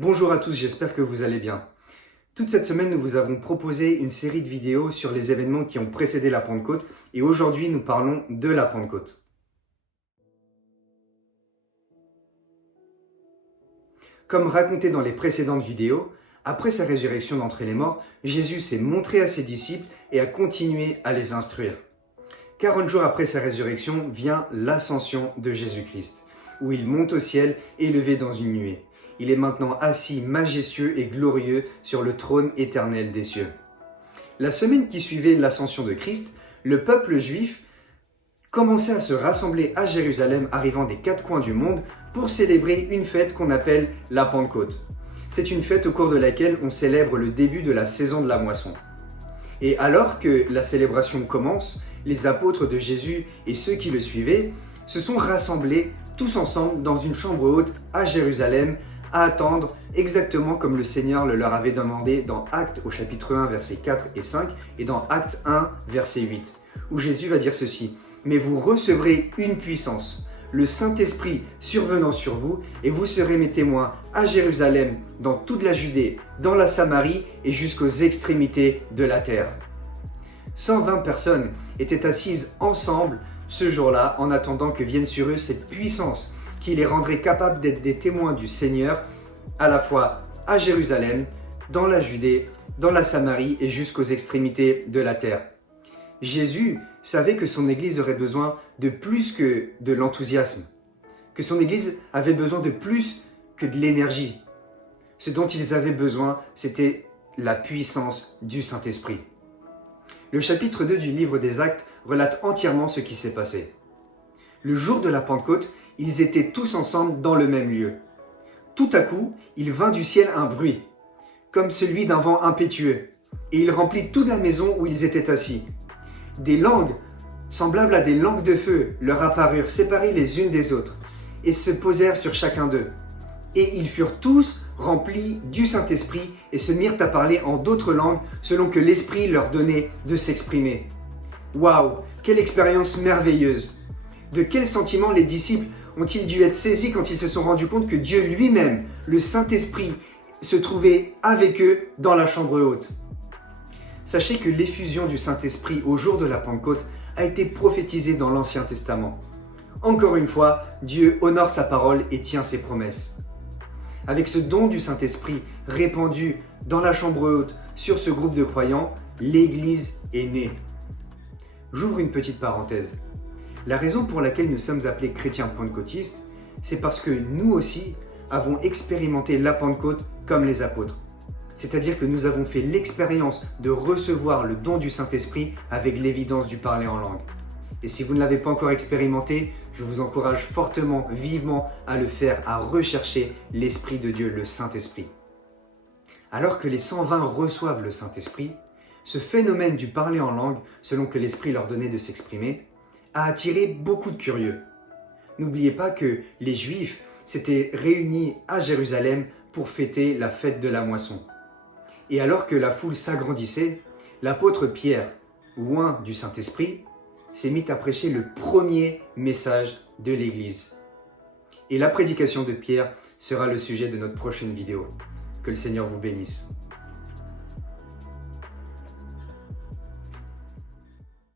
Bonjour à tous, j'espère que vous allez bien. Toute cette semaine, nous vous avons proposé une série de vidéos sur les événements qui ont précédé la Pentecôte et aujourd'hui, nous parlons de la Pentecôte. Comme raconté dans les précédentes vidéos, après sa résurrection d'entre les morts, Jésus s'est montré à ses disciples et a continué à les instruire. 40 jours après sa résurrection vient l'ascension de Jésus-Christ, où il monte au ciel élevé dans une nuée. Il est maintenant assis majestueux et glorieux sur le trône éternel des cieux. La semaine qui suivait l'ascension de Christ, le peuple juif commençait à se rassembler à Jérusalem arrivant des quatre coins du monde pour célébrer une fête qu'on appelle la Pentecôte. C'est une fête au cours de laquelle on célèbre le début de la saison de la moisson. Et alors que la célébration commence, les apôtres de Jésus et ceux qui le suivaient se sont rassemblés tous ensemble dans une chambre haute à Jérusalem à attendre exactement comme le Seigneur le leur avait demandé dans Actes au chapitre 1 versets 4 et 5 et dans Actes 1 verset 8 où Jésus va dire ceci: « Mais vous recevrez une puissance, le Saint-Esprit survenant sur vous, et vous serez mes témoins à Jérusalem, dans toute la Judée, dans la Samarie et jusqu'aux extrémités de la terre. » 120 personnes étaient assises ensemble ce jour-là en attendant que vienne sur eux cette puissance qui les rendrait capables d'être des témoins du Seigneur à la fois à Jérusalem, dans la Judée, dans la Samarie et jusqu'aux extrémités de la terre. Jésus savait que son Église aurait besoin de plus que de l'enthousiasme, que son Église avait besoin de plus que de l'énergie. Ce dont ils avaient besoin, c'était la puissance du Saint-Esprit. Le chapitre 2 du livre des Actes relate entièrement ce qui s'est passé. Le jour de la Pentecôte, ils étaient tous ensemble dans le même lieu. Tout à coup, il vint du ciel un bruit, comme celui d'un vent impétueux, et il remplit toute la maison où ils étaient assis. Des langues, semblables à des langues de feu, leur apparurent séparées les unes des autres, et se posèrent sur chacun d'eux. Et ils furent tous remplis du Saint-Esprit et se mirent à parler en d'autres langues selon que l'Esprit leur donnait de s'exprimer. Waouh, quelle expérience merveilleuse! De quel sentiment les disciples ont-ils dû être saisis quand ils se sont rendus compte que Dieu lui-même, le Saint-Esprit, se trouvait avec eux dans la chambre haute? Sachez que l'effusion du Saint-Esprit au jour de la Pentecôte a été prophétisée dans l'Ancien Testament. Encore une fois, Dieu honore sa parole et tient ses promesses. Avec ce don du Saint-Esprit répandu dans la chambre haute sur ce groupe de croyants, l'Église est née. J'ouvre une petite parenthèse. La raison pour laquelle nous sommes appelés chrétiens pentecôtistes, c'est parce que nous aussi avons expérimenté la Pentecôte comme les apôtres. C'est-à-dire que nous avons fait l'expérience de recevoir le don du Saint-Esprit avec l'évidence du parler en langue. Et si vous ne l'avez pas encore expérimenté, je vous encourage fortement, vivement à le faire, à rechercher l'Esprit de Dieu, le Saint-Esprit. Alors que les 120 reçoivent le Saint-Esprit, ce phénomène du parler en langue, selon que l'Esprit leur donnait de s'exprimer, a attiré beaucoup de curieux. N'oubliez pas que les Juifs s'étaient réunis à Jérusalem pour fêter la fête de la moisson. Et alors que la foule s'agrandissait, l'apôtre Pierre, oint du Saint-Esprit, s'est mis à prêcher le premier message de l'Église. Et la prédication de Pierre sera le sujet de notre prochaine vidéo. Que le Seigneur vous bénisse.